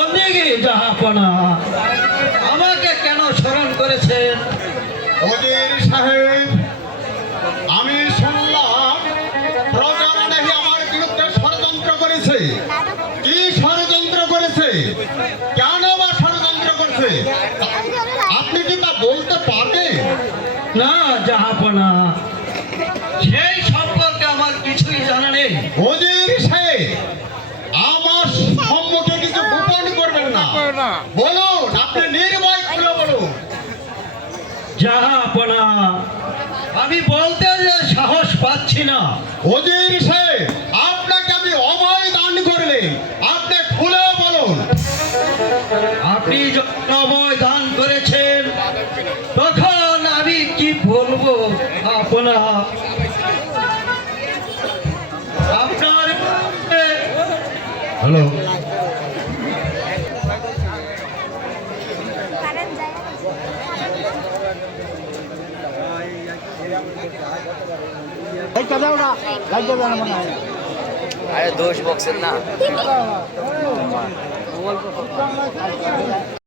ওদিকে জাহাপনা আমাকে কেন স্মরণ করেছেন? ওজির সাহেব, আমি শুনলাম প্রজারা নাকি আমার বিরুদ্ধে ষড়যন্ত্র করেছে। কি ষড়যন্ত্র করেছে, কেন বা ষড়যন্ত্র করেছে, আপনি কি তা বলতে পারবেন? না জাহাপনা, সেই সম্পর্কে আমার কিছুই জানা নেই। ওজির সাহেব, আমার সম্মুখে কিছু গোপন করবেন না, বলুন, আপনি নির্ভয় খুলে বলুন। জাহাপনা, আমি বলতে যে সাহস পাচ্ছি না। ওজির সাহেব, আপনাকে আমি অভয় দান করলে আপনি খুলে বলুন। আপনি যখন অভয় দান করেছেন তখন আমি কি বলবো আপনা? আপনার হ্যালো, আরে দোষ বক্সের না